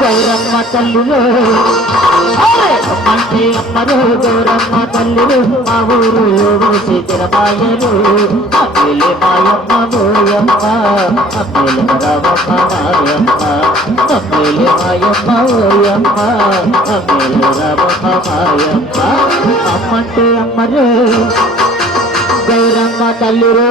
గౌరమ్మ తల్లిలో అంటే అమ్మరు గౌరమ్మ తల్లిలు మా ఊరులో చితిరపాయలు అమ్మేలే మాయమ్మ ఓయమ్మ అమ్మేలే రామమ్మ మాయమ్మ అమ్మేలే మాయమ్మ ఓయమ్మ అమ్మేలే రామమ్మ మాయమ్మ అమ్మంటే అమ్మరు గౌరమ్మ తల్లిలో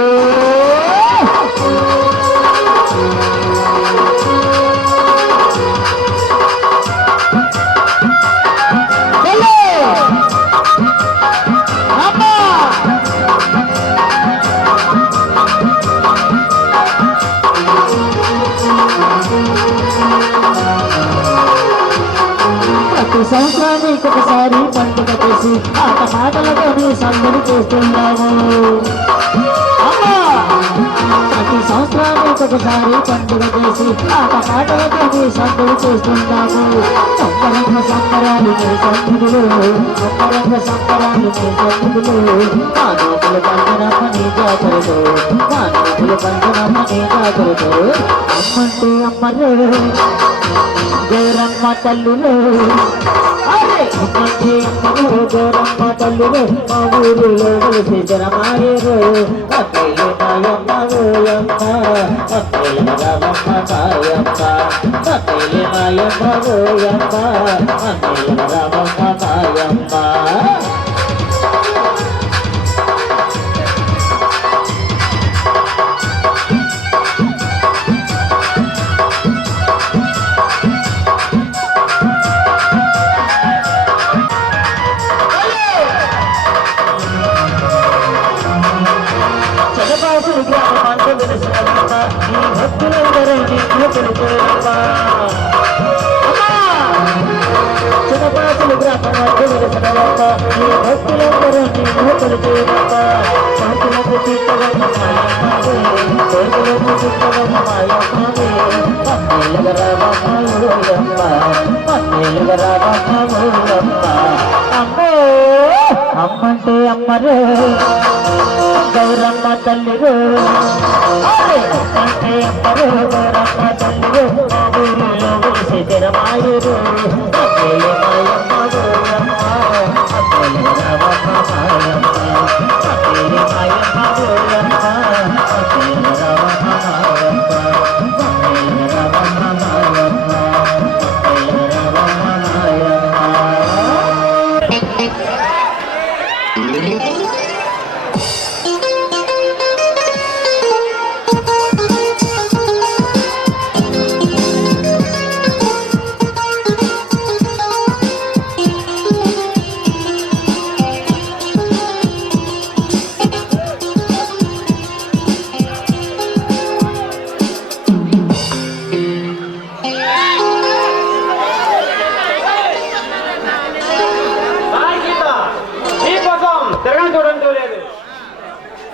సంవత్సరానికి ఒకసారి పండుగ చేసి ఆట పాటలతో సందడి చేస్తున్నాము. ప్రతి సంవత్సరానికి ఒకసారి పండుగ చేసి ఆట పాటలతో సందడి చేస్తున్నాము. సంబరంగ సంబరాలు నీ సందులు, సంబరంగ సంబరాలు నీ సందులు, మానవులు పంచనమ్మ నీ జాతరలు, మానవులు పంచనమ్మ నీ జాతరలు. అమ్మంటే అమ్మలు గౌరమ్మ తల్లులు, అమ్మంటే అమ్మలు గౌరమ్మ తల్లులు, మా ఊరిలో కలిసి జనమాయరు. అక్కలు మాయమ్మ ఓయమ్మ, అక్కలు రామమ్మ మాయమ్మ, అక్కలు మాయమ్మ ఓయమ్మ, అక్కలు రామమ్మ మాయమ్మ. చదపాసులు గ్రామాంత వెలిసినమ్మ, ఈ భక్తులందరూ నీకు తెలుసునమ్మ. చదపాసులు గ్రామాంత వెలిసినమ్మ, ఈ భక్తులందరూ నీకు తెలుసునమ్మ. భక్తులకు తీర్చవమ్మ మాయమ్మ, భక్తులకు తీర్చవమ్మ మాయమ్మ, పన్నేలుగ రామమ్మ ఓయమ్మ, పన్నేలుగ రామమ్మ ఓయమ్మ. అమ్మో అమ్మంటే అమ్మరు గౌరమ్మ తల్లిరు, అమ్మంటే అమ్మరు గౌరమ్మ తల్లిరు, మా ఊరిలో వెలిసి జనమాయరు. అక్కలు మాయమ్మ ఓయమ్మ, అక్కలు రామమ్మ మాయమ్మ, అక్కలు మాయమ్మ ఓయమ్మ, అక్కలు రామమ్మ మాయమ్మ, అక్కలు రామమ్మ మాయమ్మ, అక్కలు రామమ్మ మాయమ్మ.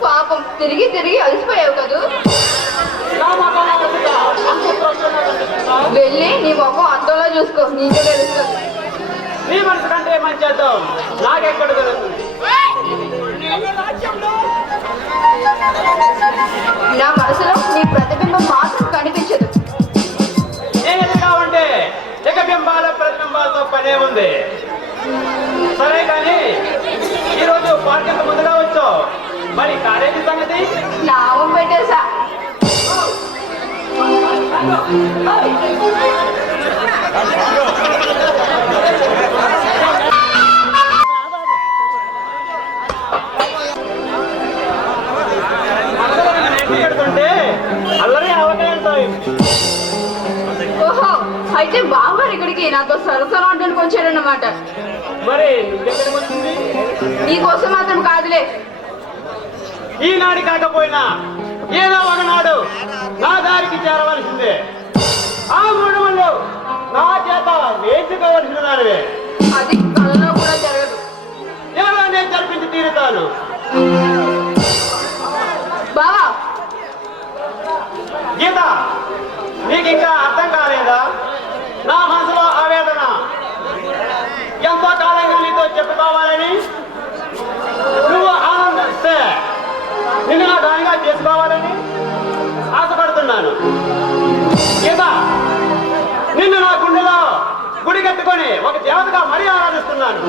పాపం తిరిగి తిరిగి అలసిపోయావు కదూ. వెళ్ళి నీ మొఖం అద్దంలో చూసుకో, నీకే తెలుస్తుంది. నీ మనసు కంటే మంచి చేద్దాం నాకెక్కడ తెలుస్తుంది. నా మనసులో నీ ప్రతిబింబం మాత్రం కనిపించదు. నేను కావంటే ఇక బింబాల ప్రతిబింబాలతో పనే ఉంది. సరే కానీ ఈరోజు పార్టీకి ముందుగా వచ్చావు, మరి కాలేజీ సంగతి? నామం పెట్టేశా. పెడుతుంటే అల్లరి అవకాశం. ఓహో, అయితే బావగారు ఇక్కడికి నాతో సరసన ఆడడానికి వచ్చాడన్నమాట. మరి నువ్వెక్కడికి వచ్చింది? నీకోసం మాత్రం కాదులే. ఈనాడు కాకపోయినా ఏదో ఒకనాడు నా దారికి చేరవలసిందే. ఆ మూడు నా చేత వేసుకోవలసిన దానివే. అది కలలో కూడా జరగదు. ఏదో నేను జరిపించి తీరుతాను. బావా, గీత, నీకు ఇంకా అర్థం కాలేదా నా మనసులో ఆవేదన? ఎంతో కాలంగా నీతో చెప్పుకోవాలని, నువ్వు ఆనందిస్తే నిన్ను నా దానిగా చేసుకోవాలని ఆశపడుతున్నాను. గీత, నిన్ను నా గుండెలో గుడిగెత్తుకొని ఒక దేవతగా మరీ ఆరాధిస్తున్నాను.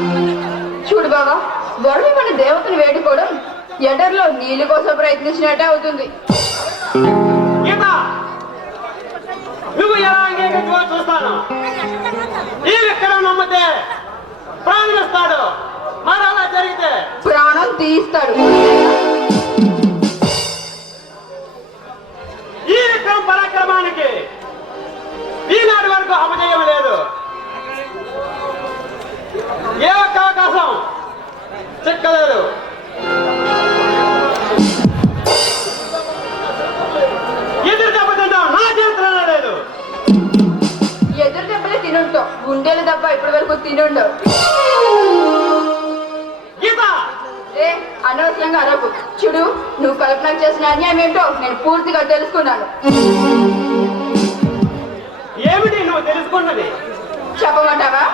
చూడు బావా, వరుడి మన దేవతను వేడుకోవడం ఎడర్లో నీళ్ళు కోసం ప్రయత్నించినట్టే అవుతుంది. గీత, నువ్వు ఎలా అంగీకరించో చూస్తాను. ఈ విక్రమ నమ్మితే ప్రాణిస్తాడు, మరి అలా జరిగితే ప్రాణం తీస్తాడు. ఈ విక్రమ పరాక్రమానికి ఈనాటి వరకు అపజయం లేదు. ఏ ఒక్క అవకాశం చిక్కలేదు. ఎదురు దెబ్బతింటాం నా చేతిలో లేదు. ఎదురు దెబ్బలే తినుంటాం. గుండెలు తప్ప ఇప్పటి వరకు తినుండవు. గీత ఏ అనవసరంగా అరకు. చూడు, నువ్వు కల్పనకు చేసిన అన్యాయం ఏంటో నేను పూర్తిగా తెలుసుకున్నాను. ఏమిటి నువ్వు తెలుసుకున్నది? చెప్పమంటావా?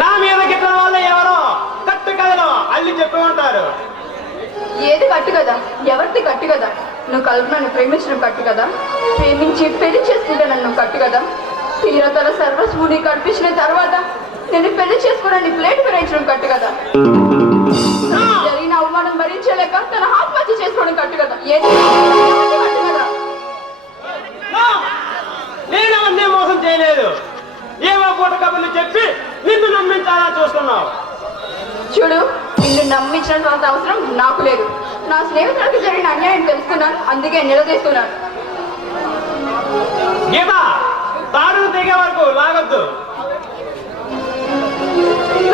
నా మీద గిట్ల వల్ల ఎవరో కట్టు కథలో అల్లి చెప్పి ఉంటారు. ఏది కట్టు కదా? ఎవరిది కట్టు కదా? నువ్వు కల్పనను ప్రేమించడం కట్టు కదా? ప్రేమించి పెళ్లి చేసుకుంటానని నువ్వు కట్టు కదా? తీరా తన సర్వస్వుని కనిపించిన తర్వాత నేను పెళ్లి చేసుకోవడాన్ని ప్లేట్ విరాయించడం కట్టు కదా? జరిగిన అవమానం భరించలేక తన ఆత్మహత్య చేసుకోవడం కట్టు కదా? ఏది కట్టు కదా? నేను అవన్నీ మోసం చేయలేదు. ఏవో పూట కబుర్లు చెప్పి నిన్ను నమ్మించాలా చూస్తున్నావు. చూడు, నిన్ను నమ్మించినంత అవసరం నాకు లేదు. నా స్నేహితులకు జరిగిన అన్యాయం తెలుసుకున్నాను, అందుకే నిలదీస్తున్నాను. గీత, తాడును తెగే వరకు లాగొద్దు.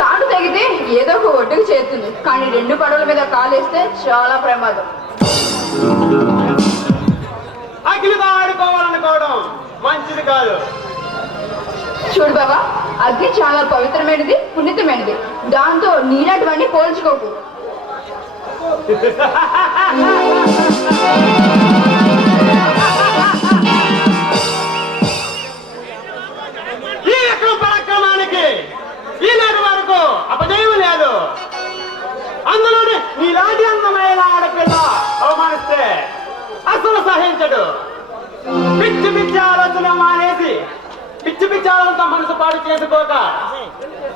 తాడు తెగితే ఏదో ఒక ఒడ్డుకు చేరుతుంది, కానీ రెండు పడవల మీద కాలేస్తే చాలా ప్రమాదం. అగ్నితో ఆడుకోవాలనుకోవడం మంచిది కాదు. చూడు బాబా, అగ్ని చాలా పవిత్రమైనది, పుణ్యతమైనది. దాంతో నీలాంటివన్నీ పోల్చుకోకు. ఈ యొక్క పరాక్రమానికి ఈనాటి వరకు అపజయం లేదు. అందులోని నీలాంటి అందమైన ఆడపిల్ల అవమానిస్తే అసలు సహించడు. పిచ్చి పిచ్చి ఆలోచన మానేసి పిచ్చి పిచ్చి ఆలోచన మనసు పాడు చేసుకోక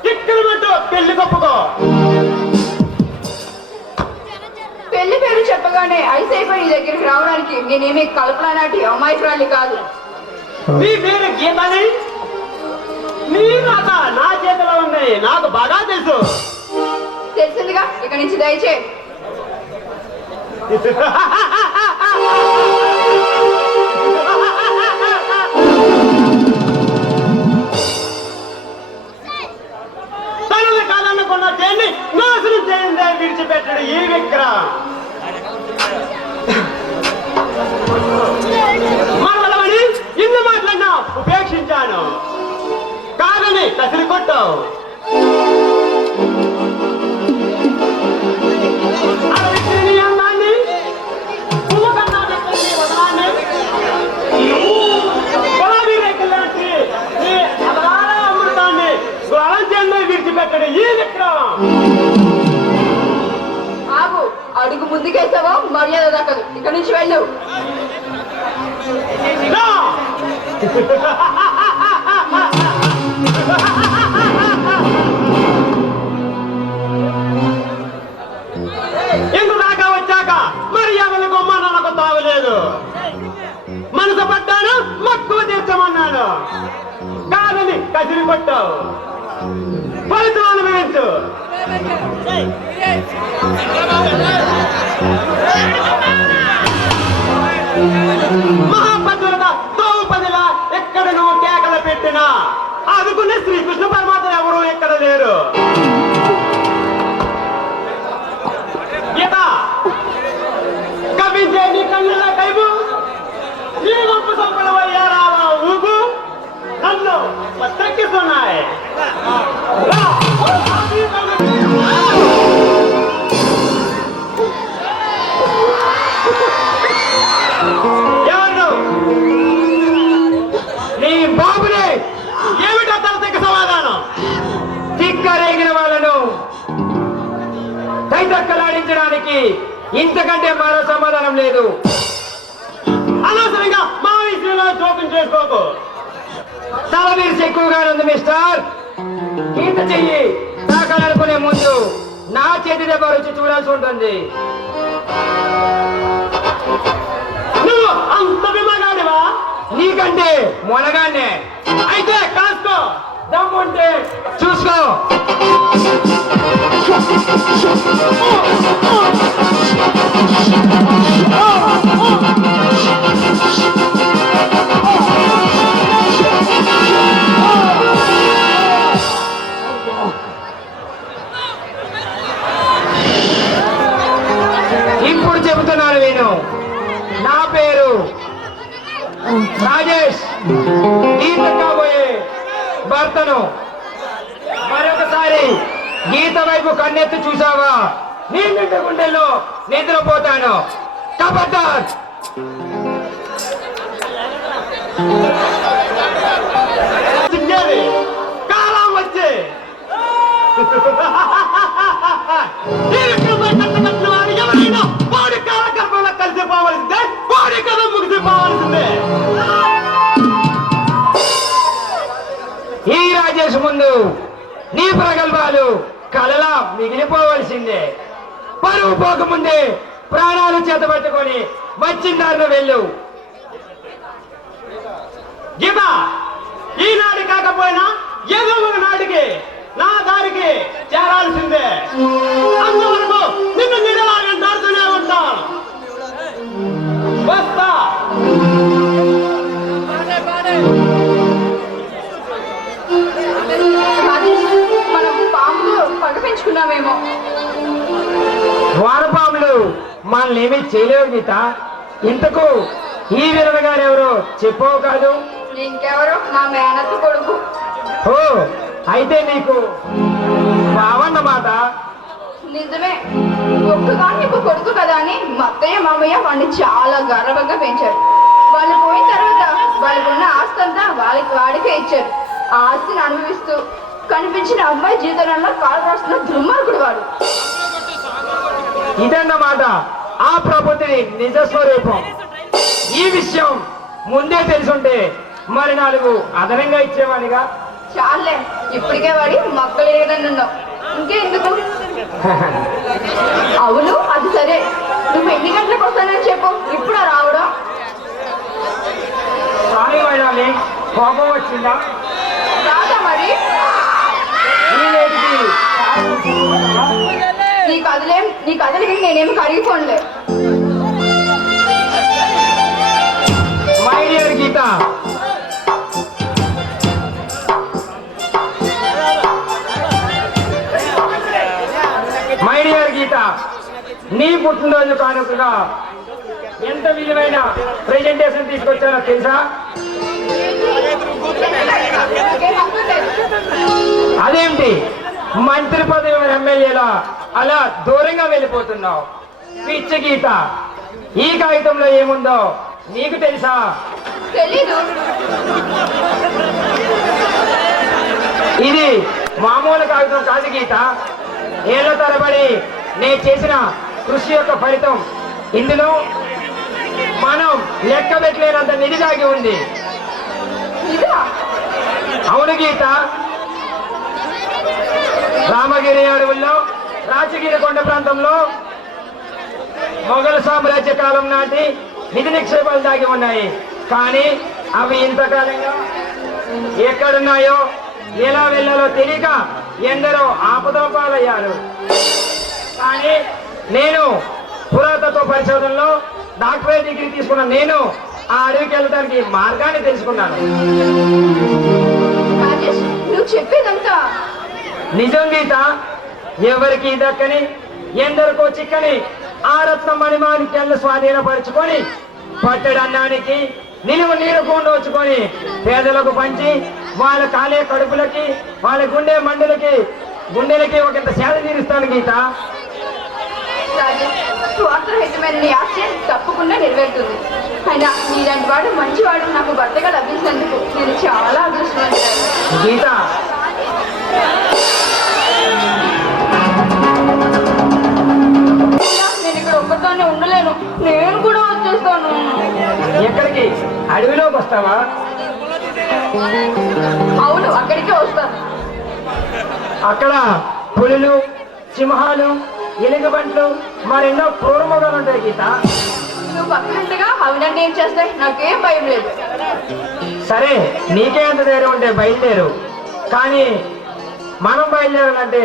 కిక్కులు పెట్టు, పెళ్లి కప్పుకో. పెళ్లి పేరు చెప్పగానే ఐసైపోయి నీ దగ్గరికి రావడానికి నేనేమీ కల్పన నాటి అమాయకురాలి కాదు. నీ పేరు గీతని, నీ రాత నా చేతిలో ఉంది, నాకు బాగా తెలుసు. తెలిసిందిగా, ఇక నుంచి దయచే. తనని కాదనుకున్న దేన్ని నాశనం చేయందే విడిచిపెట్టడు ఈ విక్రమ్. మనవలమని ఇన్ని మాటలన్నా ఉపేక్షించాను, కాదని కసిరి కొట్టావు. విడిచిపెట్టడు ఈ విక్రమ్. ఆగు, అడుగు ముందుకేసావో మర్యాద దక్కదు. ఇక నుంచి వెళ్ళు. ఇందు దాకా వచ్చాక మర్యాదలు గొమ్మనకు తావలేదు. మనసు పడ్డాను, మక్కువ తీర్చమన్నాను, కాదని కసిరి కొట్టావు. ఫలితం అనుభవించు. మహాపతులుగా ద్రౌపదిలా ఎక్కడ నువ్వు కేకలు పెట్టినా ఆదుకునే శ్రీకృష్ణ పరమాత్మ ఎవరు ఎక్కడ లేరు. గీత, కవించే నీ కళ్ళ కైపు, నీ వంపు సంపల వయ్యారావా ఊపు నన్ను తగ్గిస్తున్నాయి. ఎవరు? నీ బాబునే. ఏమిటో తన దగ్గర సమాధానం? తిక్కరేగిన వాళ్ళను తైతక్కలాడించడానికి ఇంతకంటే మరో సమాధానం లేదు. అనవసరంగా మా విషయంలో జోక్యం చేసుకోకు. తల తీర్చి ఎక్కువగా ఉంది మిస్టర్. ఇంత చెయ్యి తాకాలనుకునే ముందు నా చేతి దెబ్బ రుచి చూడాల్సి ఉంటుంది. నువ్వు అంత విమగాడివా? నీకంటే మొనగానే. అయితే కాసుకో, దమ్ముంటే చూసుకో. ఇప్పుడు చెబుతున్నాను విను. నా పేరు రాజేష్. చెప్తాను. మరొకసారి గీత వైపు కన్నెత్తి చూసావా, నీ నిండు గుండెల్లో నిద్రపోతాను. కబడ్డార్. చిన్నది కాలం వచ్చే ఈ విక్రమపై కట్టకట్టిన వాడు ఎవరైనా వాడి కాలగర్భంలో కలిసిపోవలసిందే, వాడి కథ ముగిసిపోవలసిందే. ఈ రాజేష్ ముందు నీ ప్రగల్భాలు కలలా మిగిలిపోవలసిందే. పరువు పోకముందే ప్రాణాలు చేతబట్టుకొని వచ్చిందారిన వెళ్ళు. గీత, ఈనాడు కాకపోయినా ఏదో ఒక నాటికి నా దారికి చేరాల్సిందే. అంతవరకు నిన్ను నీడలా వెంటాడుతూనే ఉంటాను. వస్తా. రాజేష్, మనం పాములు పగ పెంచుకున్నామేమో. వానపాములు మనల్ని ఏమీ చేయలేవు గీత. ఇంతకు ఈ వీరణ గారు ఎవరో చెప్పవు కాదు. ఇంకెవరో మా మేనత్త కొడుకు. ఓ, అయితే నీకు బావన్నమాట. నిజమే, ఒక్కగా నీకు కొడుకు కదా అని మా అత్తయ్య మామయ్య వాడిని చాలా గర్వంగా పెంచారు. వాళ్ళు పోయిన తర్వాత వాళ్ళకున్న ఆస్తి అంతా వాడికే ఇచ్చారు. ఆ ఆస్తిని అనుభవిస్తూ కనిపించిన అమ్మాయి జీవితంలో కాలు రాస్తున్న దుర్మార్గుడు వాడు. ఇదన్నమాట ఆ ప్రబుద్ధిని నిజ స్వరూపం. ఈ విషయం ముందే తెలుసుంటే మరి 4 అదనంగా ఇచ్చేవాడిగా. చాలే, ఇప్పటికే వాడి మొక్కలు ఏదన్నున్నావు, ఇంకెందుకు? అవును, అది సరే, నువ్వు ఎన్ని గంటలకు వస్తానని చెప్పు. ఇప్పుడు రావడం సారీ వైరాలి, కోపం వచ్చిందా? రాదా మరి? ఈ లేడికి నీ కథలు విని నేనేమి కరిగిపోనులే. My dear Geetha, my dear Geetha, నీ పుట్టినరోజు కానుకగా ఎంత విలువైన ప్రెజెంటేషన్ తీసుకొచ్చానో తెలుసా? అదేంటి మంత్రి పదవి ఎమ్మెల్యేలా అలా దూరంగా వెళ్ళిపోతున్నావు? పిచ్చి గీత, ఈ కాగితంలో ఏముందో నీకు తెలుసా? తెలీదు. ఇది మామూలు కాగితం కాదు గీత. ఏళ్ల తరబడి నేను చేసిన కృషి యొక్క ఫలితం. ఇందులో మనం లెక్క పెట్టలేనంత నిధి దాగి ఉంది. ఇదా? అవును గీత, రామగిరి అడవుల్లో రాజగిరి కొండ ప్రాంతంలో మొఘల్ సామ్రాజ్య కాలం నాటి నిధి నిక్షేపాలు దాగి ఉన్నాయి. కానీ అవి ఇంతకాలంగా ఎక్కడున్నాయో ఎలా వెళ్ళాలో తెలియక ఎందరో ఆపదల పాలయ్యారు. కానీ నేను పురాతత్వ పరిశోధనలో డాక్టరేట్ డిగ్రీ తీసుకున్న నేను ఆ అడవికి వెళ్ళడానికి మార్గాన్ని తెలుసుకున్నాను. రాజేష్, నువ్వు చెప్పేదంతా నిజం గీత. ఎవరికి దక్కని ఎందరికో చిక్కని ఆ రత్న మణిమాణిక్యాలను స్వాధీనపరుచుకొని పట్టడన్నానికి నిలువు నీరు కొండొచ్చుకొని పేదలకు పంచి వాళ్ళ కాలే కడుపులకి వాళ్ళ గుండెలకి ఒకంత సేద తీరుస్తాను గీత. రాజేష్, స్వార్థరహితమైన నీ ఆశయం తప్పకుండా నెరవేరుతుంది. అయినా నీలాంటి వాడు మంచివాడు నాకు భర్తగా లభించినందుకు నేను చాలా అదృష్టవంతురాలు. గీత, నేను ఇక్కడ ఒక్కదాన్ని ఉండలేను, నేను కూడా వచ్చేస్తాను. ఎక్కడికి? అడవిలోకి వస్తావా? అవును, అక్కడికే వస్తాను. అక్కడ పులులు, సింహాలు, ఎలుగుబంట్లు మరెన్నో క్రూర మొగలు ఉంటాయి గీత. నువ్వు పక్కనంటగా అవునంటే ఏం చేస్తాయి, నాకేం భయం లేదు. సరే, నీకే అంత ధైర్యం ఉంటే బయలుదేరు. కానీ మనం బయలుదేరాలంటే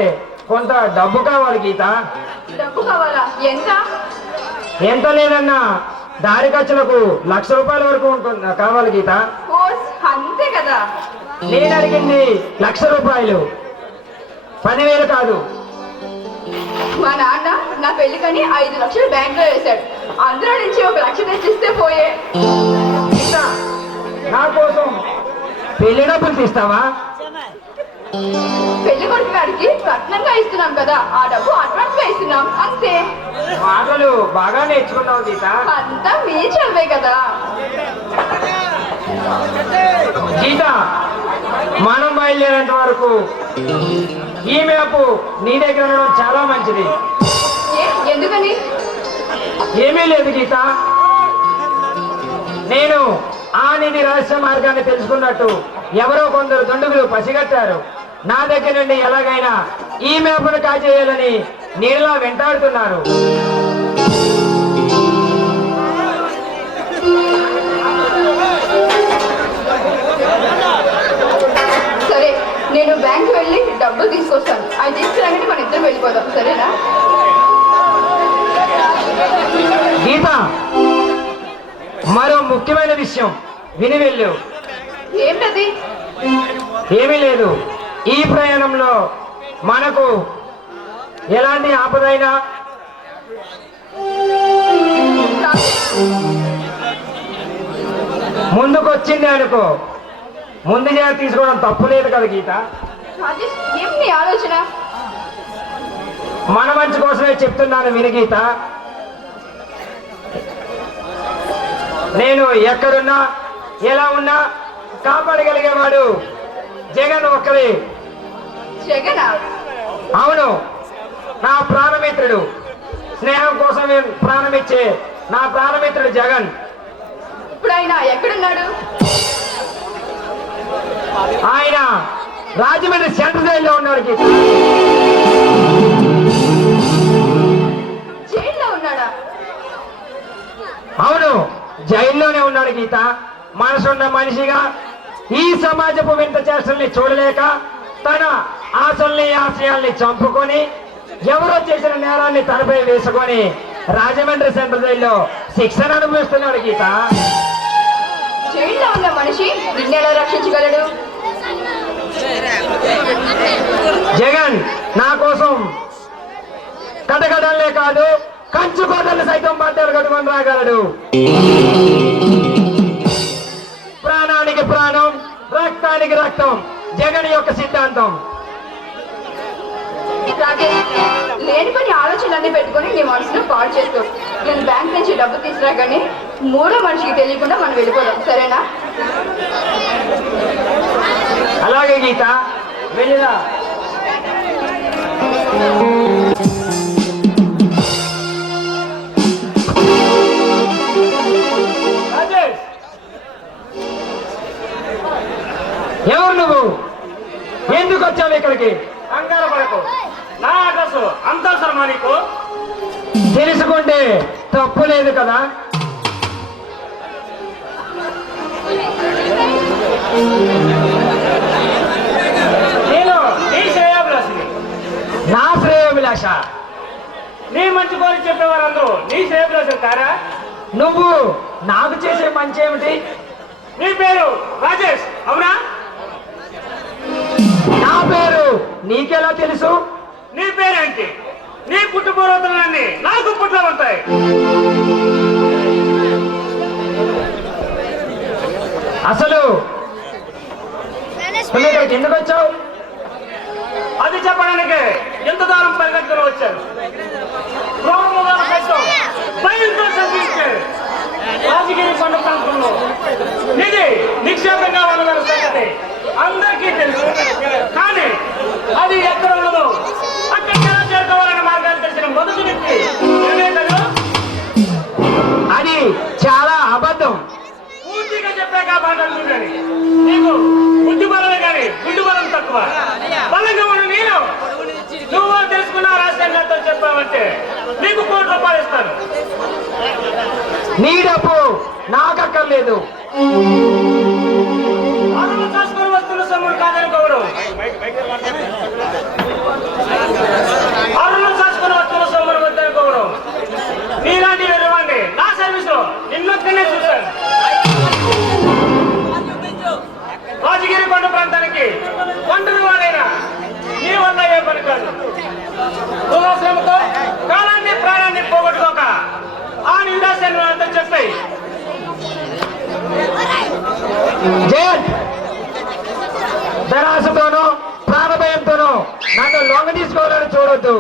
కొంత డబ్బు కావాలి గీత. డబ్బు కావాలా? ఎంత? ఎంత లేదన్నా దారి ఖర్చులకు ₹1,00,000 వరకు ఉంటుంది కావాలి గీత. కోర్స్ అంతే కదా. నేను అడిగింది ₹1,00,000, 10,000 కాదు. మా నాన్న నా పెళ్లికని 5 లక్షలు బ్యాంక్ లో వేశాడు. అందులో నుంచి 1 లక్ష తెచ్చిస్తే పోయే. గీత, నా కోసం పెళ్లి డబ్బులు తీస్తావా? పెళ్లి కొడుకు గారికి కట్నంగా ఇస్తున్నాం కదా, ఆ డబ్బు అడ్వాన్స్ గా ఇస్తున్నాం అంతే. మాటలు బాగా నేర్చుకున్నావు గీత. అంతా మీ చదివే కదా. గీత, మనం బయలుదేరేంత వరకు ఈ మ్యాప్ నీ దగ్గర ఉండడం చాలా మంచిది. ఎందుకని? ఏమీ లేదు గీత, నేను ఆ నిధి రహస్య మార్గాన్ని తెలుసుకున్నట్టు ఎవరో కొందరు దుండుగులు పసిగట్టారు. నా దగ్గర నుండి ఎలాగైనా ఈ మ్యాప్ను కాజేయాలని నీళ్ళ వెంటాడుతున్నారు. సరే, నేను బ్యాంక్ వెళ్ళి డబ్బులు తీసుకొస్తాను. అవి తీసుకురాగానే మన ఇద్దరు వెళ్ళిపోదాం, సరేనా? గీత, మరో ముఖ్యమైన విషయం విని వెళ్ళు. ఏంటది? ఏమీ లేదు, ఈ ప్రయాణంలో మనకు ఎలాంటి ఆపదైనా ముందుకొచ్చింది అనుకో, ముందు జాగ్రత్త తీసుకోవడం తప్పు లేదు కదా గీత. రాజేష్, ఏం నీ ఆలోచన? మన మంచి కోసమే చెప్తున్నాను విని గీత. నేను ఎక్కడున్నా ఎలా ఉన్నా కాపాడగలిగేవాడు జగన్ ఒక్కడే. జగనా? అవును, నా ప్రాణమిత్రుడు, స్నేహం కోసం ప్రాణమిచ్చే నా ప్రాణమిత్రుడు జగన్. ఇప్పుడు ఆయన ఎక్కడున్నాడు? ఆయన రాజమండ్రి సెంట్రల్ జైల్లో ఉన్నాడు గీత. జైల్లో ఉన్నాడా? అవును, జైల్లోనే ఉన్నాడు గీత. మనసున్న మనిషిగా ఈ సమాజపు వింత చేష్టల్ని చూడలేక తన ఆశల్ని ఆశయాల్ని చంపుకొని ఎవరో చేసిన నేరాన్ని తనపై వేసుకొని రాజమండ్రి సెంట్రల్ జైల్లో శిక్షణ అనుభవిస్తున్నాడు గీత. జైల్లో ఉన్న మనిషి నిన్నెలా రక్షించగలడు? జగన్ నా కోసం కటకటల్లే కాదు, కంచు కోటలు సైతం బట్టలు కట్టుకొని రాగలడు. ప్రాణానికి ప్రాణం, రక్తానికి రక్తం జగన్ యొక్క సిద్ధాంతం. రాజేష్, లేని పని ఆలోచనలన్నీ పెట్టుకొని నీ మనసును పాడు చేసుకో. నేను బ్యాంక్ నుంచి డబ్బు తీసుకురాగానే మూడో మనిషికి తెలియకుండా మనం వెళ్ళిపోదాం, సరేనా? అలాగే గీత, వెళ్ళిరా. రాజేష్, ఎవరు నువ్వు? ఎందుకు వచ్చావు ఇక్కడికి? కంగారు పడకు, నా అడ్రస్ అంత అవసరమా నీకు? తెలుసుకుంటే తప్పు లేదు కదా. నేను నీ శ్రేయాభిలాషిని. నా శ్రేయోభిలాష? నీ మంచి కోరి చెప్పేవారందరూ నీ శ్రేయాభిలాషులు కారా? నువ్వు నాకు చేసే మంచి ఏమిటి? నీ పేరు రాజేష్ అవునా? నా పేరు నీకెలా తెలుసు? నీ పేరేంటి? నీ పుట్టుపూర్వతలన్నీ నాకు పుట్లో ఉంటాయి. అసలు నువ్వు ఇక్కడికి ఎందుకు వచ్చావు? అది చెప్పడానికి ఎంత దూరం పరిగెత్తుకుని వచ్చాను. రోడ్ల సైతం భయంతో సంధించారు. రాజగిరి కొండ ప్రాంతంలో ఇది నిక్షేపంగా ఉన్నదన్న సంగతి అందరికీ తెలుసు. కానీ అది ఎక్కడ ఉన్నదో అక్కడికి ఎలా చేరుకోవాలన్న మార్గాన్ని తెలిసిన మొదటి వ్యక్తి నువ్వే కదా. అది చాలా అబద్ధం. పూర్తిగా చెప్పాక మాట్లాడుతుందని నీకు బుద్ధి బలమే కానీ గుడ్డు బలం తక్కువ. బలంగా ఉన్న నేను నువ్వు తెలుసుకున్న రాష్ట్రంతో చెప్పావంటే నీకు ₹1,00,00,000 ఇస్తాను. నీ డబ్బు నాకక్కర్లేదు. అరువు చూసుకుని వస్తున్న సొమ్ముడు కాదనుకోవడం. అరువు చూసుకుని వస్తున్న సొమ్ముడు వద్దనుకోవడం. నీలాంటి వెరవాన్ని నా సర్వీస్ లో నిన్నొక్కనే చూశాను. రాజగిరి కొండ ప్రాంతానికి ఒంటరి వాడైనా నీ వల్ల ఏ పని కాదు. దురాశ్రమతో కాలాన్ని ప్రాణాన్ని పోగొట్టుకోక ఆ నిందాశాన్ని అంతా చెప్పాయి. జగన్ ధరాసతోనూ నన్ను లొంగ తీసుకోవాలని చూడొద్దు.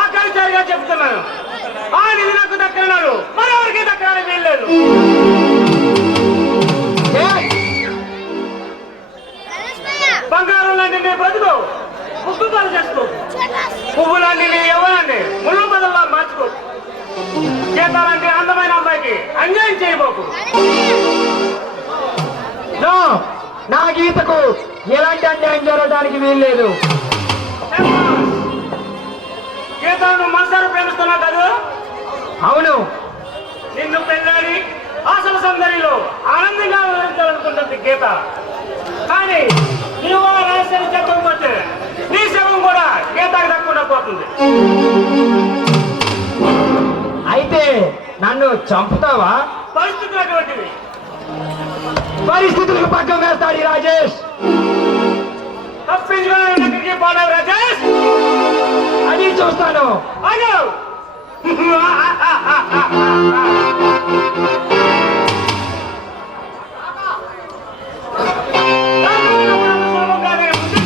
ఆఖరిసారిగా చెప్తున్నాను, ఆ నిధి నాకు దక్కన్నాడు, మరెవరికి దక్కడానికి వీల్లేదు. బంగారం లాంటి నీ బ్రతుకు ముగ్గు పని చేసుకో, పువ్వు లాంటి నీ యవ్వనాన్ని ముళ్ళు బదులుగా మార్చుకో, గీత లాంటి అందమైన అమ్మాయికి అన్యాయం చేయబోకు. నా గీతకు ఎలాంటి అన్యాయం జరగడానికి వీల్లేదు. గీతను మనసారా ప్రేమిస్తున్నావు కదా? అవును. నిన్ను పెళ్ళాడి ఆశల సందడిలో ఆనందంగా వివరించాలనుకుంటుంది గీత. కానీ నువ్వు ఆ రహస్యాన్ని చెప్పకపోతే నీ శవం కూడా గీతకు దక్కకుండా పోతుంది. అయితే నన్ను చంపుతావా? పరిస్థితులు అటువంటివి. పరిస్థితులకు పక్కన వేస్తాడు ఈ రాజేష్. తప్పించుకుని పోలేవు రాజేష్. అది చూస్తాను. అయ్యో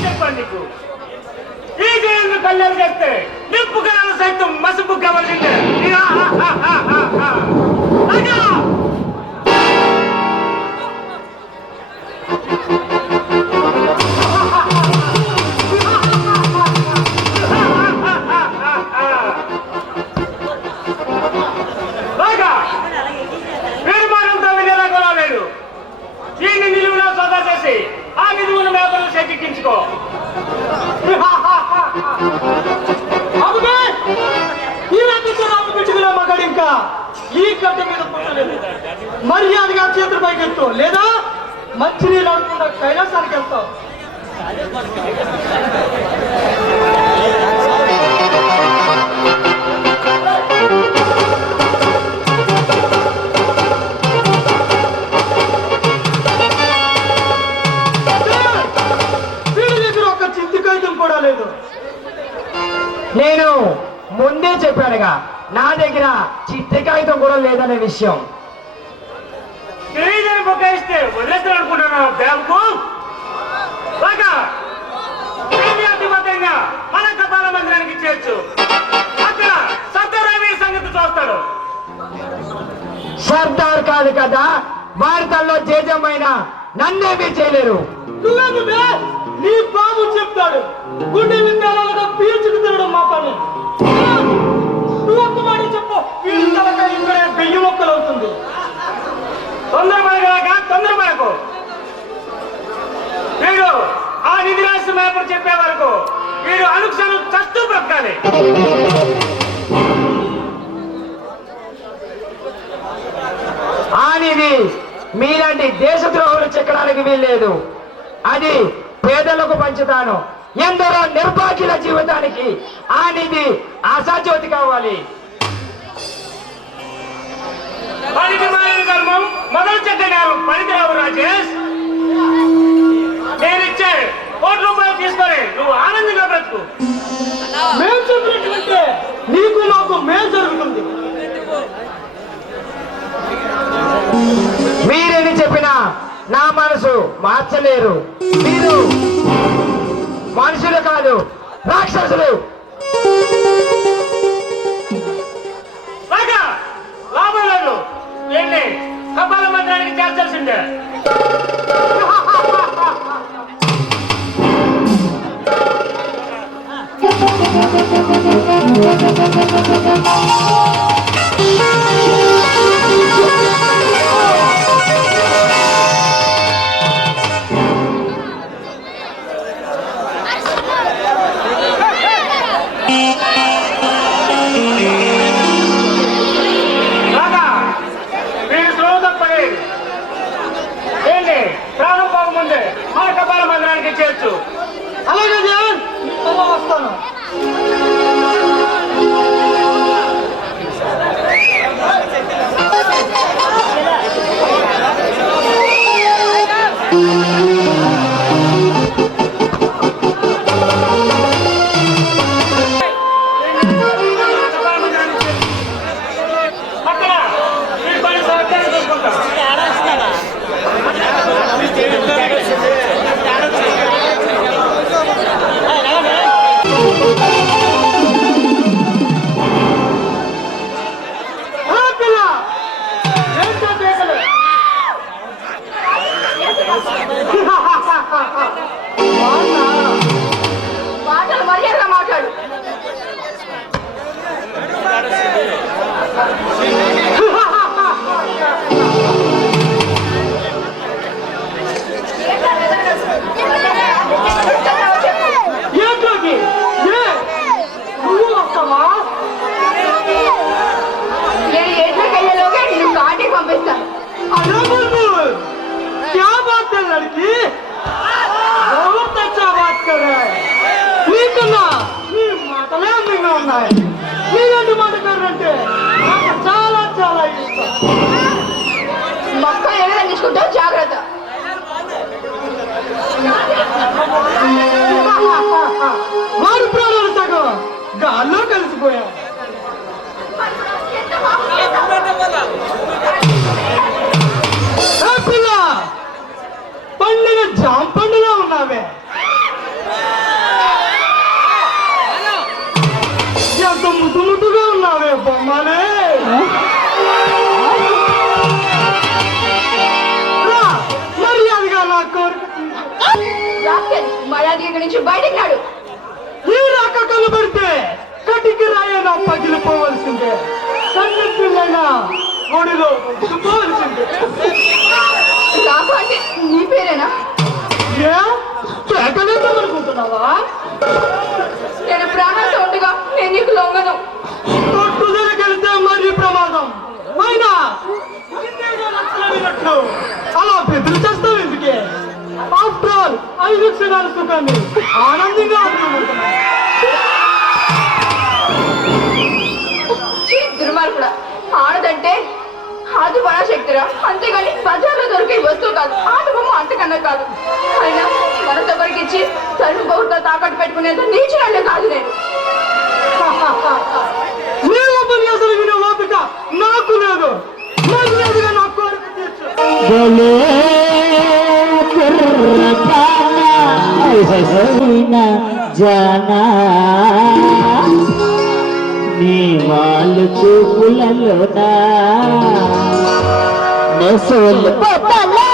చెప్పండి, నీకు ఈ జయంలో కళ్యాణ్ చేస్తే నిప్పు కళలు సైతం మసుపు కావాల్సిందే. ఈ నిధులు సోదా చేసి ఆ నిధులను వ్యాపారం చేకెక్కించుకో. పెట్టుకునే మగాడు ఇంకా ఈ గడ్డ మీద పుట్టలేదు. మర్యాదగా చేతులు పైకెత్తు, లేదా మంచినీళ్ళు ఆడుకుండా కైలాసానికి వెళ్తావు. వీడి దగ్గర ఒక చింతి కాగితం కూడా లేదు. నేను ముందే చెప్పానుగా, నా దగ్గర చిత్తి కాగితం కూడా లేదనే విషయం. తెలియదని బొక్కాయిస్తే వదిలేస్తాను అనుకుంటున్నాను బ్యాంకు. అధిపతంగా మన కపాల మందిరానికి చేర్చు. అక్కడ సత్యరామి సంగతి చూస్తాడు. సర్దార్ కాదు కదా, భారతంలో జేజమైన నన్నేమీ చేయలేరు. నువ్వేందుకే? నీ బాబు చెప్తాడు. గుండె విప్పాలుగా పీల్చుకు తినడం మా పని. నువ్వు ఒక్క మాట చెప్పు, వీడి తలకాయ ఇక్కడే 1000 మొక్కలు అవుతుంది. తొందరపడగలక తొందరపడకు. వీడు ఆ నిధి రాష్ట్ర మేపర్ చెప్పే వరకు వీడు అనుక్షణం చస్తూ బ్రతకాలి. ఆ నిధి మీలాంటి దేశద్రోహులు చెక్కడానికి వీల్లేదు. అది పేదలకు పంచుతాను. ఎందరో నిర్భాగ్యుల జీవితానికి ఆ నిధి ఆశాజ్యోతి కావాలి. పనికిమాలిన ధర్మం మొదలు చెడ్డగారు పనికిరావు రాజేష్. నేనిచ్చే ₹1 తీసుకొని నువ్వు ఆనందంగా బ్రతుకు. మేం చెప్పినట్లయితే నీకు నాకు మేలు జరుగుతుంది. మీరేని చెప్పినా నా మనసు మార్చలేరు. మీరు మనుషులు కాదు, రాక్షసులు. లాభం లేదు. ఏంటి కపాల మంత్రానికి చేర్చాల్సిందే. వీడు శ్రోత పడి ఏంటి ప్రాణం పోకముందే మన కపాల మందిరానికి చేర్చు. అలాగే దేవన్, అలా వస్తాను. అక్కడ వీడి పని సౌకర్యం చూసుకుంటాం. మాటలు మర్యాదగా మాట్లాడు. ఏంట్లోకి నువ్వు వస్తావా? నేను ఏట్లోకి వెళ్ళేలోగా నేను కాటికి పంపిస్తాను. अरे बुलबुल क्या बात है लड़की बहुत अच्छा बात कर रहा है నీకన్నా నీ మాటలే అందంగా ఉన్నాయి నీలాంటి మాట్లాడారంటే నాకు చాలా చాలా ఇష్టం మొక్క ఏమైనా తీసుకుంటావు జాగ్రత్త. వారి ప్రాణాలు సగం గాల్లో కలిసిపోయా పిల్ల పండుగ జాంపండులా ఉన్నావే ఎంత ముద్దు ముద్దుగా ఉన్నావే బొమ్మలే మర్యాదగా నా కోరిక మర్యాద ఇక్కడి నుంచి బయటికి నాడు. ఈ రాక కనబడితే కటికి రాయన పగిలిపోవలసిందే సన్నిధిలైనా ఒడిలో పోవలసిందే రాక అంటే నీ పేరేనా? అనుకుంటున్నావా నేను ప్రాణాలతో ఉండగా నేను నీకు లొంగను. పట్టుదలకెళ్తే మరీ ప్రమాదం అయినా నిన్నేదో నచ్చలేనట్లు అలా బెదిరి చేస్తావు ఎందుకే ఆఫ్టర్ ఆల్ 5 క్షణాల సుఖాన్ని ఆనందంగా అనుకుంటున్నా దుర్మార్గుడా, ఆడదంటే అది పరాశక్తిరా, అంతేగాని బజార్లో దొరికే వస్తువు కాదు, ఆటబొమ్మ అంతకన్నా కాదు. అయినా మనతో ఇచ్చి సరుకు బహుగా తాకట్టు పెట్టుకునేంత నీచురాలే కాదు నేను. నేను పని అసలు వినే ఓపిక నాకు లేదు మర్యాదగా నా కోరిక తీర్చు बोले कुर्रताना ऐसा जाना నీ వాళ్ళు చూపులలోనా నెసోలిపోతాలే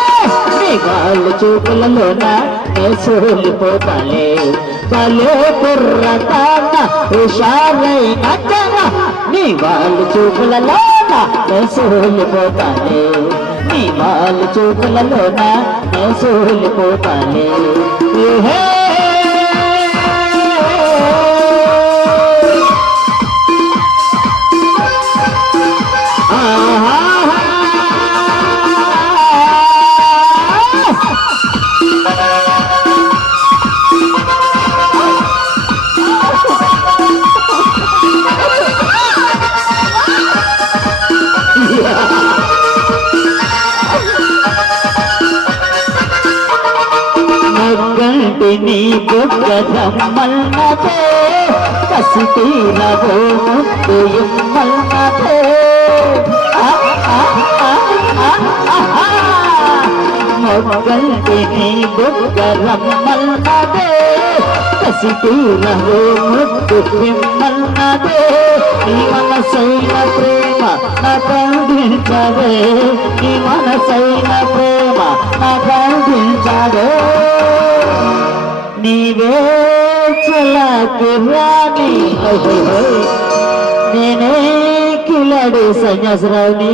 నీ వాళ్ళు చూపులలోనా నెసోలిపోతాలే భలే కుర్రతాన హుషారైన జన నీ వాళ్ళు చూపులలోనా నెసోలిపోతాలే నీ వాళ్ళు చూపులలోనా నెసోలిపోతాలే హే నగ్గంటి నీ బొగ్గ రమ్మన్నదే కసితీరవో ముద్దు ఇమ్మన్నదే మొగ్గంటి నీ బొగ్గ రమ్మన్నదే కసితీరవో ముద్దు ఇమ్మన్నదే నీ మనసైన ప్రేమ నా కౌగిలించవే నీ మనసైన ప్రేమ నా కౌగిలించవే నీవే చలాకి రాణి నేనే కిలాడి సన్యాసరావుని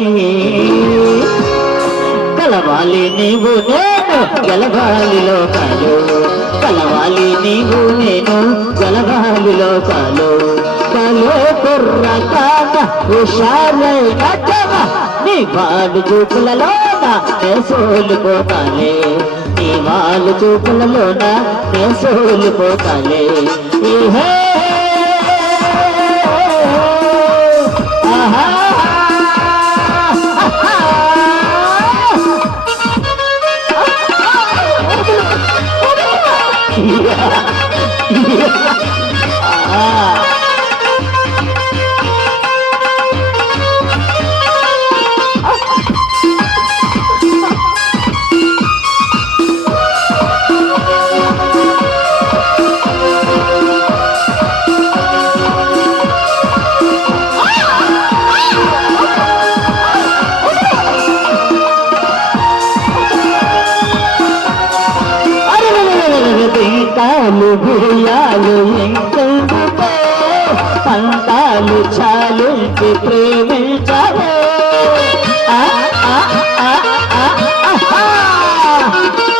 కలవాలి నీవు నేను గెలవాలి లోకాలు కలవాలి నీవు నేను గెలవాలి లోకాలు కలో కుర్ర కాక హుషారైన జన నీ వాళ్ళు చూపులలోన సోలిపోతాలే నీ వాళ్ళు చూపులలోన సోలిపోతాలే హే ఆహా పంతాలు బిడియాలు ఇంకెందుకే పంతాలు చాలించి ప్రేమించవే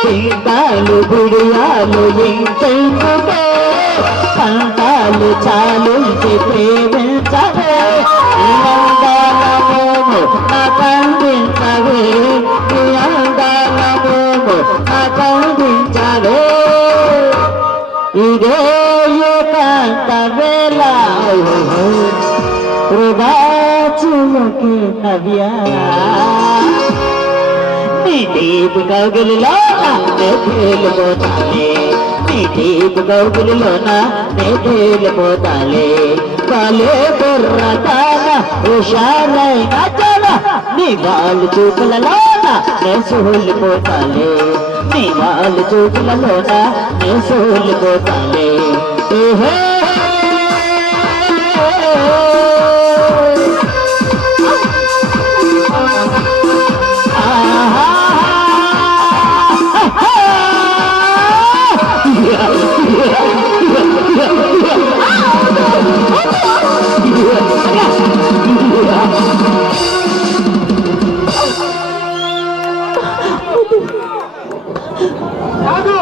పంతాలు బిడియాలు ఇంకెందుకే పంతాలు చాలించి ప్రేమించవే కందించవే కందించవే ఇదే ఏకాంత వేళ వృధాచులకి నవ్యా నీ తీపి కౌగిలిలో నే తేలిపోతాలే నీ తీపి కౌగిలిలోన నే తేలిపోతాలే కాలే బుర్రతాన హుషారైన జన నీ వాళ్ళు చూపులలోన నే సూలిపోతాలే నీ వాళ్ళు చూపులలోన నే సూలిపోతాలే ఏహే కాదు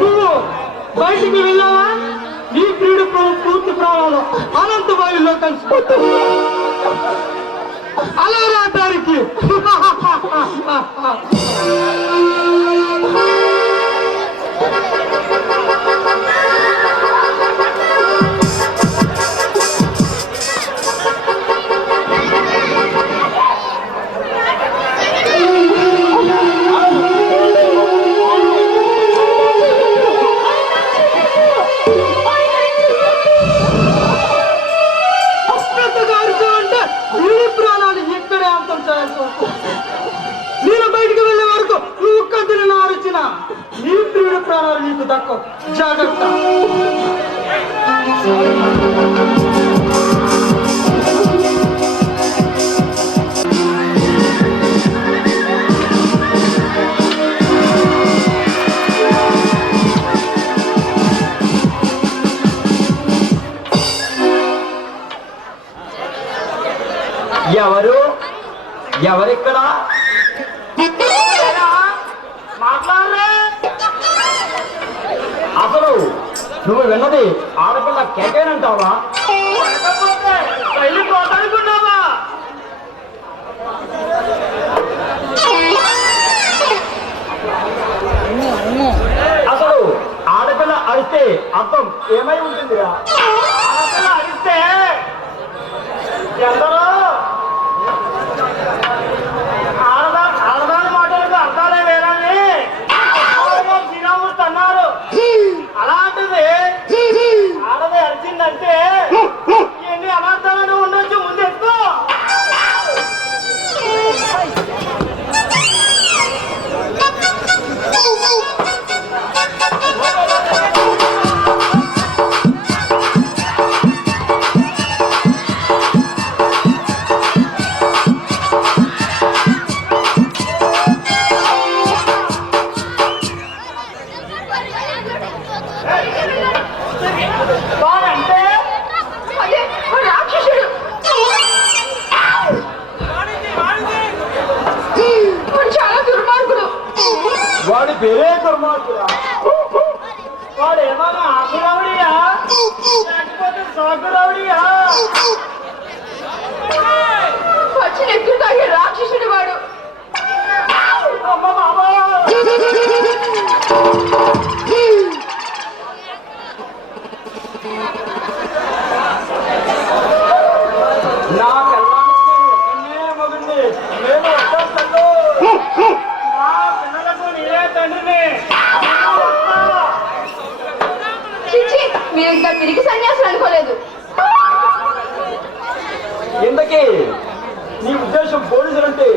నువ్వు బయటికి వెళ్ళావా నీ ప్రియుడు పూర్తి ప్రాణాలు అనంత వాయుల్లో కలిసిపోతావు అలా రాటానికి నేను బయటికి వెళ్ళే వరకు నువ్వు కదిలి నారచిన నీ ప్రియుడు ప్రాణాలు నీకు దక్కవు జాగ్రత్త ఎవరిక్కడ మాట్లాడరే అసలు నువ్వు విన్నది ఆడపిల్ల కేకేనంటావా వెళ్ళిపోతానుకున్నావా అసలు ఆడపిల్ల అరిస్తే అర్థం ఏమై ఉంటుందిరా ఆడపిల్ల అరిస్తే ఎందరో ఆడదాని మాటలకు అర్థాలే వేరని శ్రీరాముడు అన్నారు. అలాంటిది ఆడది అరిచిందంటే ఎన్ని అనార్థాలను ఉండొచ్చు ముందెత్తు. వాడి పేరే దుర్మార్గుడా వాడు ఏమన్నా ఆకురవుడియా లేకపోతే సాకురవుడియా వచ్చి నెక్కి తాగే రాక్షసుడు వాడు. అమ్మ బాబా నా కళ్ళానికి ఒక్కనే మగుంది నేను వస్తాను నా పిల్లలకు నీరే తండ్రిని చిచ్చి మీరు ఇంకా తిరిగి సన్యాసులు అనుకోలేదు. ఇంతకీ నీ ఉద్దేశం పోలీసులంటే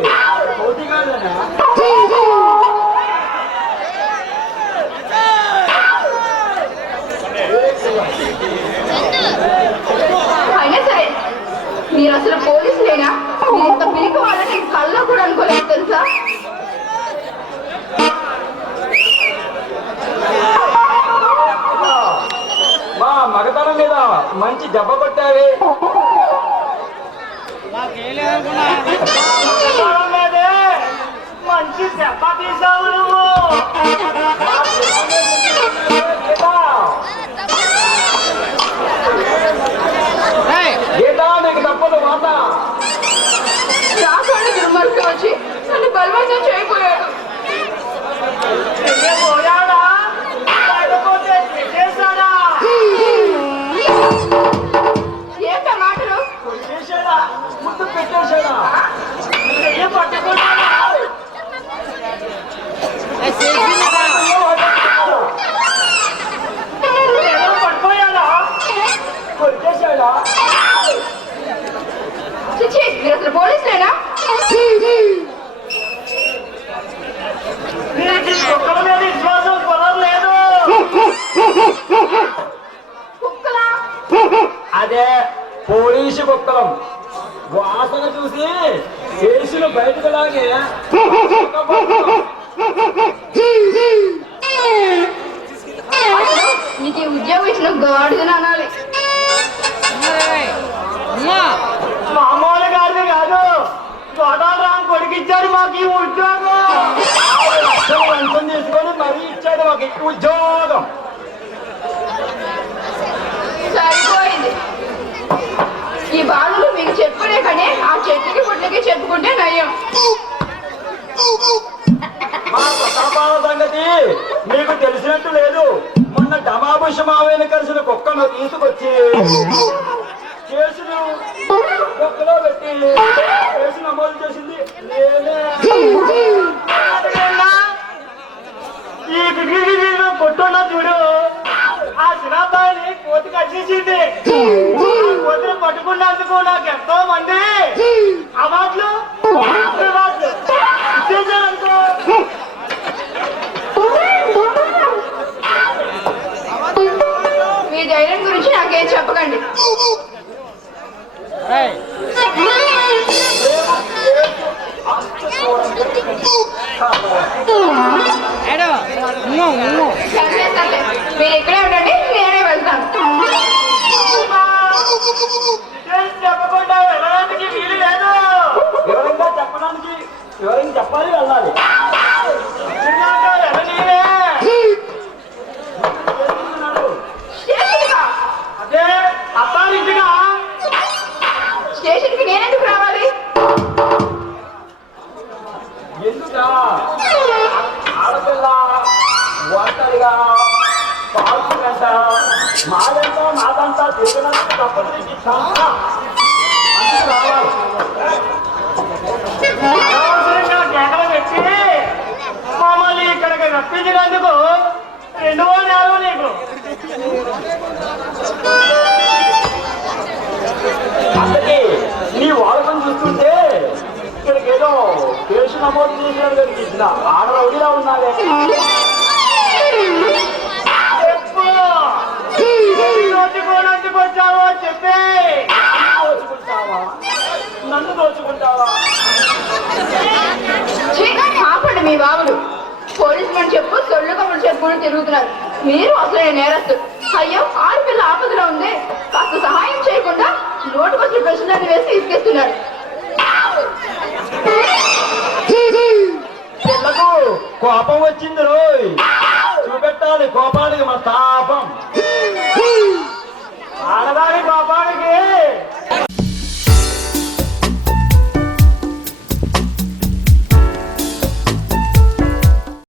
వచ్చి నన్ను బలవంతం చేయబోయాడు. పోయాడా లేకపోతే చేశాడా? ఏంట మాటలు? చేశాడా? ముందు పెట్టేశాడా? చెయ్యి పట్టుకున్నాడా? ఎవరు పడిపోయాడా? కొట్టేశాడా? చిచ్చి, మీరు అసలు పోలీసులేనా? నీకు కుక్కల మీద విశ్వాసం కుదరలేదు. కుక్కలా? అదే పోలీసు కుక్కలం వాసన చూసి కేసులు బయటకు లాగే నీకు ఈ ఉద్యోగం ఇచ్చిన గాడిదని అనాలి. మామూలు గారిది కాదు, కోటారాం కొడుకిచ్చాడు మాకు ఈ ఉద్యోగం. లంచం తీసుకొని మరీ ఇచ్చాడు మాకు ఈ ఉద్యోగం. సరిపోయింది. ఈ బాధలు మీకు చెప్పుకునే కానీ ఆ చెట్టుకి పుట్లకి చెప్పుకుంటే నయ్యం. మా ప్రతాపాల సంగతి మీకు తెలిసినట్టు లేదు. మొన్న డమాబుష మావయ్యను కలిసిన కుక్కను తీసుకొచ్చి కేసులు కుక్కలో పెట్టి కేసు నమోదు చేసింది నేనే. ఈ గిరిగిరిలో కొట్టున్నా చూడు, ఆ చిన్నబ్బాయిని కోతి కట్టేసింది. కోతిని పట్టుకున్నందుకు నాకు ఎంతో మంది అవార్డులు ఇచ్చేసారనుకో. మీ ధైర్యం గురించి నాకేం చెప్పకండి. సర్లే సర్లే, మీరు ఇక్కడే ఉండండి, నేనే వెళ్తాను. చెప్పకుండా వెళ్ళడానికి వీలు లేదు. వివరంగా చెప్పాలి వెళ్ళాలి. చిన్నాక వెళ్ళనీవే. స్టేషన్కా? అదే అత్తారింటిగా. స్టేషన్కి నేనెందుకు రావాలి? ఎందుకా ఆడపిల్ల ఒంటరిగా పాల్గొంట మాదంతా నాదంతా తిరిగినందుకు తప్పదు. నీకు అందుకు రావాలి. అనవసరంగా కేకలు పెట్టి మమ్మల్ని ఇక్కడికి రప్పించినందుకు 2వ నేరం నీకు. అందుకే నీ వాడకం చూస్తుంటే ఇక్కడికి ఏదో కేసు నమోదు చేసినట్టు కనిపించిన ఆడరౌడిలా ఉన్నావే. చెప్పు, నోచుకోనందుకు వచ్చావో చెప్పే. దోచుకుంటావా? నన్ను దోచుకుంటావా? ఛీ, ఆపండి మీ బాబులు. పోలీసు మని చెప్పు సొల్లు కబులు చెప్పుకుని తిరుగుతున్నారు. మీరు అసలు నేరస్తులు. అయ్యో, ఆడపిల్ల ఆపదలో ఉంది, కాస్త సహాయం చేయకుండా నోటుకొచ్చిన ప్రశ్నలను వేసి ఇసుకేస్తున్నారు. పిల్లకు కోపం వచ్చింది రోయ్. చూపెట్టాలి కోపానికి మా తాపం. ఆడదాని